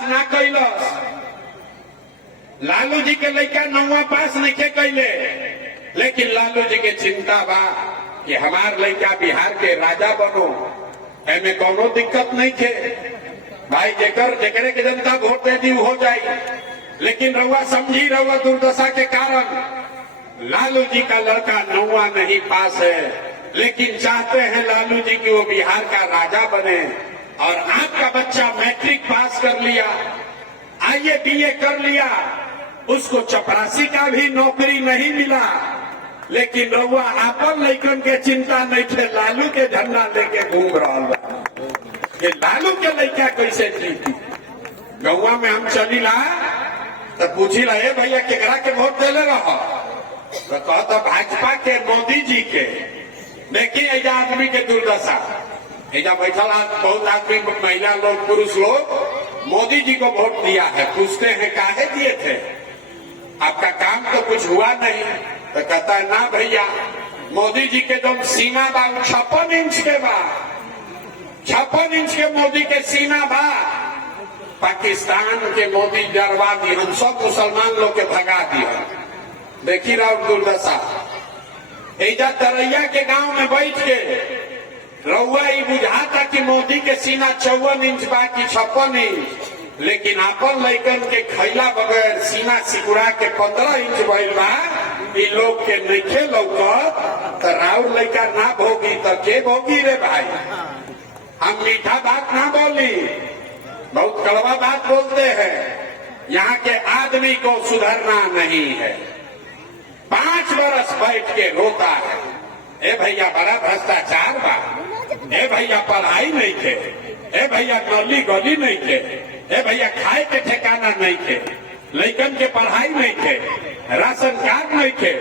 पास ना कैलस। लालू जी के लड़का 9वां पास नहीं कैले, लेकिन लालू जी के चिंता बा कि हमार लड़का बिहार के राजा बनो, एमे कोनो दिक्कत नहीं थे भाई। जेकरे के जनता वोट दे दी हो जाई, लेकिन रउआ समझी रउआ दुर्दशा के कारण लालू जी का लड़का 9वां नहीं पास है, लेकिन चाहते हैं लालू जी कि वो बिहार का राजा बने। और आपका बच्चा मैट्रिक पास कर लिया, आईए बीए कर लिया, उसको चपरासी का भी नौकरी नहीं मिला, लेकिन रउआ आपन लइकन के चिंता नहीं थे, लालू के झंडा लेके घूम रहा बा। ये लालू के लइका कैसे जीती। गौवा में हम चलीला तो पूछीला, ए भैया केकरा के वोट देले रहो, तो कहता भाजपा के, मोदी जी के। देखिए ऐजा आदमी के दुर्दशा, ऐजा बैठल बहुत आदमी, महिला लोग, पुरुष लोग मोदी जी को वोट दिया है, पूछते हैं काहे दिए थे, आपका काम तो कुछ हुआ नहीं। तो कहता है ना भैया, मोदी जी के जो सीना बा 56 इंच के बा, 56 इंच के मोदी के सीना बा। पाकिस्तान के मोदी डरवा दी, हम सब मुसलमान लोग के भगा दिया। देखी रहा दुर्दशा। ऐजा तरैया के गांव में बैठ के रउआ ये बुझाता कि मोदी के सीना 54 इंच बा कि 56 इंच, लेकिन आपन लइकन के खैला बगैर सीना सिकुड़ा के 15 इंच भइल बा। ई लोग के नइखे लौकत, तो राउर लइका ना भोगी तो के भोगी रे भाई। हम मीठा बात ना बोली, बहुत कड़वा बात बोलते हैं। यहाँ के आदमी को सुधरना नहीं है, 5 बरस बैठ के रोता है, ए भैया बड़ा भ्रष्टाचार बा, ए भैया पढ़ाई नहीं थे, ए भैया गली गली नहीं थे, ए भैया खाए के ठिकाना नहीं थे, लइकन के पढ़ाई नहीं थे, राशन कार्ड नहीं थे।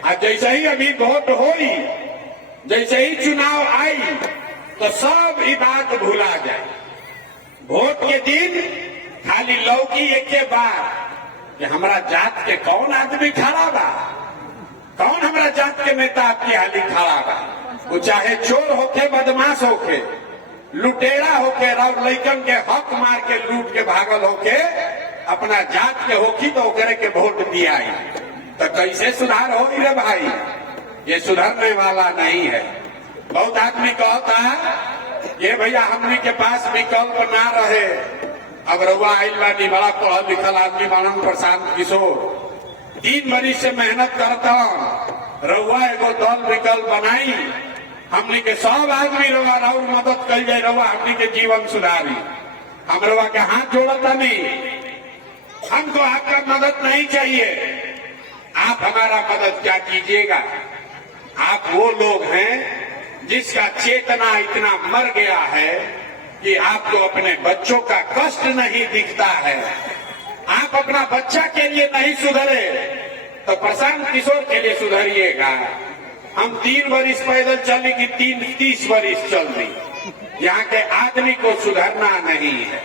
और जैसे ही अभी वोट होई, जैसे ही चुनाव आई, तो सब ई बात भुला जाए। वोट के दिन खाली लौकी एक के बार कि हमारा जात के कौन आदमी खड़ा बा, कौन हमारा जात के नेता आपकी हाली खड़ा बा। वो चाहे चोर होके, बदमाश होके, लुटेरा होके, और लइकन के हक मार के लूट के भागल होके, अपना जात के होकी तो ओकरे के वोट दिया। तो कैसे सुधार हो रे भाई, ये सुधरने वाला नहीं है। बहुत आदमी कहता है ये भैया हमने के पास विकल्प ना रहे। अब रउआ आइल बानी, बड़ा पढ़ल लिखल आदमी बानन प्रशांत किशोर, 3 बरिस से मेहनत करता, रउआ एगो दल विकल्प बनाई, हमने के सब आदमी रउआ और मदद कर जाए, रउआ हमने के जीवन सुधारी। हम रउआ के हाथ जोड़ता नहीं, हमको आपका मदद नहीं चाहिए, आप हमारा मदद क्या कीजिएगा। आप वो लोग हैं जिसका चेतना इतना मर गया है कि आपको अपने बच्चों का कष्ट नहीं दिखता है। आप अपना बच्चा के लिए नहीं सुधरे तो प्रशांत किशोर के लिए सुधरिएगा। हम 3 बरिस पैदल चली कि 30 बरिस चल रही, यहाँ के आदमी को सुधरना नहीं है।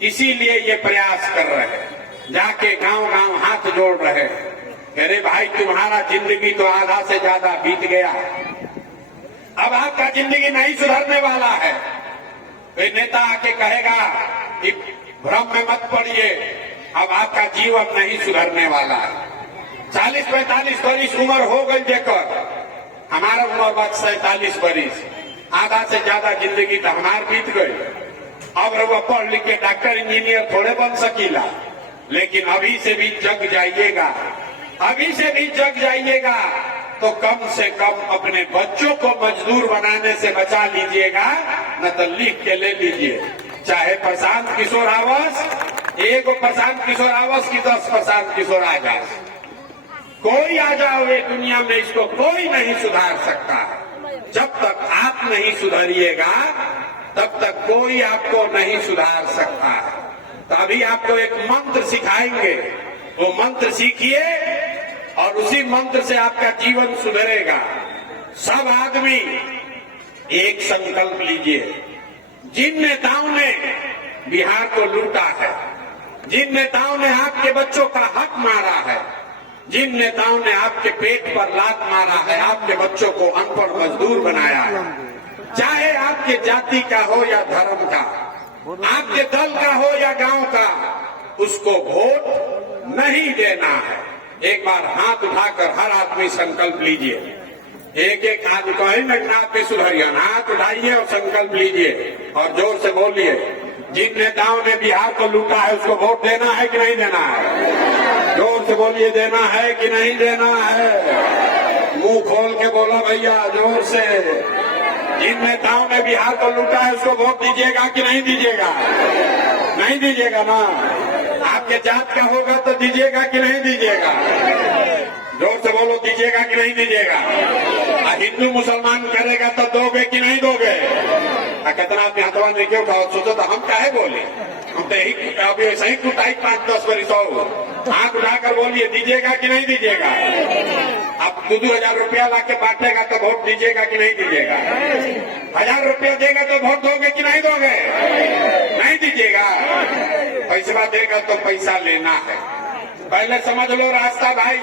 इसीलिए ये प्रयास कर रहे हैं, जाके गांव गांव हाथ जोड़ रहे हैं। अरे भाई तुम्हारा जिंदगी तो आधा से ज्यादा बीत गया, अब आपका जिंदगी नहीं सुधरने वाला है। कोई नेता आके कहेगा कि भ्रम में मत पड़िए, अब आपका जीवन नहीं सुधरने वाला है। 40-45 बरिस उम्र हो गई जेकर, हमारा उम्र बात 47 बरिस, आधा से ज्यादा जिंदगी तो हमार बीत गई। अब रउआ पढ़ लिख के डॉक्टर इंजीनियर थोड़े बन सकीला, लेकिन अभी से भी जग जाइएगा, अभी से भी जग जाइएगा तो कम से कम अपने बच्चों को मजदूर बनाने से बचा लीजिएगा, न तो लिख के ले लीजिए। चाहे प्रशांत किशोर आवास, एक प्रशांत किशोर आवास की 10 प्रशांत किशोर आवास, कोई आ जाओ ये दुनिया में, इसको कोई नहीं सुधार सकता। जब तक आप नहीं सुधरिएगा तब तक कोई आपको नहीं सुधार सकता। तो अभी आपको एक मंत्र सिखाएंगे, वो मंत्र सीखिए और उसी मंत्र से आपका जीवन सुधरेगा। सब आदमी एक संकल्प लीजिए, जिन नेताओं ने बिहार को लूटा है, जिन नेताओं ने आपके बच्चों का हक मारा है, जिन नेताओं ने आपके पेट पर लात मारा है, आपके बच्चों को अनपढ़ मजदूर बनाया है, चाहे आपके जाति का हो या धर्म का, आपके दल का हो या गांव का, उसको वोट नहीं देना है। एक बार हाथ उठाकर हर आदमी संकल्प लीजिए। एक एक हाथ कहे नगनाथ पे सुधरियन, हाथ उठाइए और संकल्प लीजिए और जोर से बोलिए, जिन नेताओं ने बिहार को लूटा है उसको वोट देना है कि नहीं देना है? जोर से बोलिए, देना है कि नहीं देना है? मुंह खोल के बोला भैया, जोर से। जिन नेताओं ने बिहार को लूटा है उसको वोट दीजिएगा कि नहीं दीजिएगा? नहीं दीजिएगा ना? आपके जात का होगा तो दीजिएगा कि नहीं दीजिएगा? जोर से बोलो, दीजिएगा कि नहीं दीजिएगा? हिंदू मुसलमान करेगा तो दोगे कि नहीं दोगे? कितना आपने हथवा नहीं क्यों उठाओ? सोचो तो हम काहे बोले, हम तो यही अभी ऐसा ही कुटाई 5-10 वर्ष हो। हाथ उठाकर बोलिए, दीजिएगा कि नहीं दीजिएगा? अब 2-2 हजार रुपया ला के बांटेगा तो वोट दीजिएगा कि नहीं दीजिएगा? 1000 रुपया देगा तो वोट दोगे कि नहीं दोगे? नहीं दीजिएगा। पैसा देगा तो पैसा लेना है, पहले समझ लो रास्ता भाई।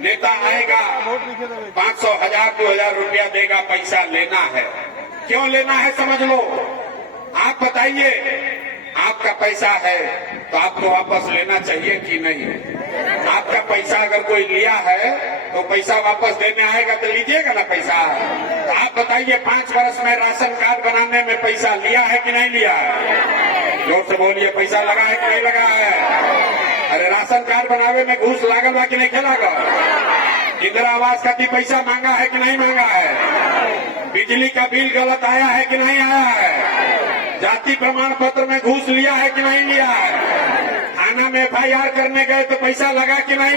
नेता आएगा 500, 1000, 2000 रुपया देगा, पैसा लेना है। क्यों लेना है समझ लो। आप बताइए, आपका पैसा है तो आपको वापस लेना चाहिए कि नहीं? आपका पैसा अगर कोई लिया है तो पैसा वापस देने आएगा तो लीजिएगा ना पैसा। तो आप बताइए, 5 वर्ष में राशन कार्ड बनाने में पैसा लिया है कि नहीं लिया है? जोर से बोलिए, पैसा लगा है कि नहीं लगा है? अरे राशन कार्ड बनावे में घूस लागल बा कि नहीं खेला? इंदिरा आवास खातिर पैसा मांगा है कि नहीं मांगा है? बिजली का बिल गलत आया है कि नहीं आया है? जाति प्रमाण पत्र में घूस लिया है कि नहीं लिया है? थाना में FIR करने गए तो पैसा लगा कि नहीं?